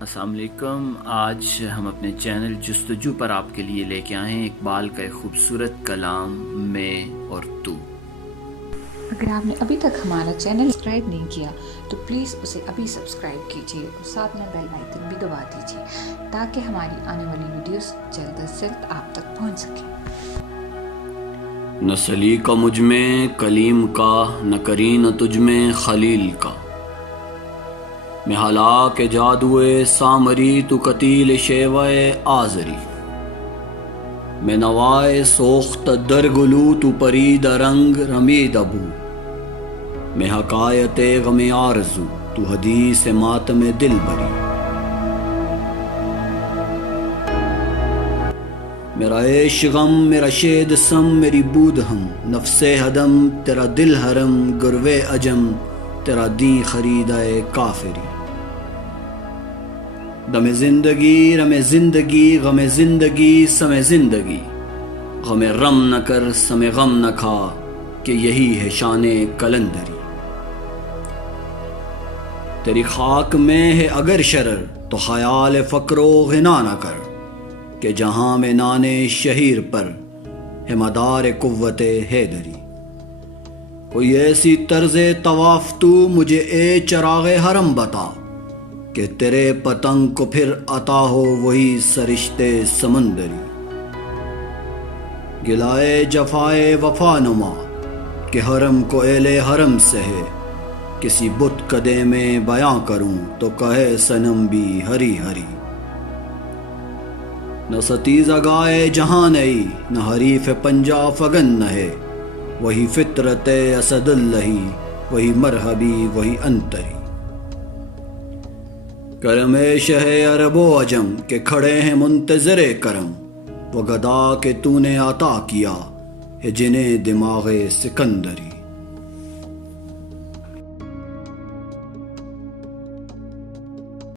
السلام علیکم۔ آج ہم اپنے چینل جستجو پر آپ کے لیے لے کے آئے ہیں اقبال کا ایک خوبصورت کلام میں اور تو۔ اگر آپ نے ابھی تک ہمارا چینل سبسکرائب نہیں کیا تو پلیز اسے ابھی سبسکرائب کیجیے اور ساتھ میں بیل آئیکن بھی دبا دیجیے تاکہ ہماری آنے والی ویڈیوز جلد از جلد آپ تک پہنچ سکیں۔ نہ سلیقہ مجھ میں کلیم کا، نہ کرین تجھ میں خلیل کا۔ میں ہلاک جادوئے سامری، تو قتیل شیوہ آزری۔ میں نوائے سوخت در گلو، تو پرید رنگ رمید ابو۔ میں حکایت غم آرزو، تو حدیث ماتم دل بری۔ میرا عشق غم، میرا شید سم، میری بود ہم، نفس حدم تیرا دل حرم، گروے عجم تیرا دین خریدائے کافری۔ دم زندگی رم زندگی، غم زندگی سم زندگی۔ غم رم نہ کر سم غم نہ کھا، کہ یہی ہے شان کلندری۔ تیری خاک میں ہے اگر شرر، تو خیال فقر و غنا نہ کر، کہ جہاں میں نان شہیر پر ہے مدار قوت حیدری۔ کوئی ایسی طرز طواف تو مجھے اے چراغ حرم بتا، کہ تیرے پتنگ کو پھر عطا ہو وہی سرشتے سمندری۔ گلائے جفائے وفا نما، کہ حرم کو اہل حرم سے ہے، کسی بت کدے میں بیاں کروں تو کہے صنم بھی ہری ہری۔ نہ ستیزہ گائے جہاں نئی، نہ حریف پنجا فگن نہ ہے، وہی فطرت اسد اللہ، وہی مرحبی وہی انتری۔ کرم شہ عرب و عجم، کہ کھڑے ہیں منتظر کرم، وہ گدا کہ تو نے عطا کیا ہے جنہیں دماغ سکندری۔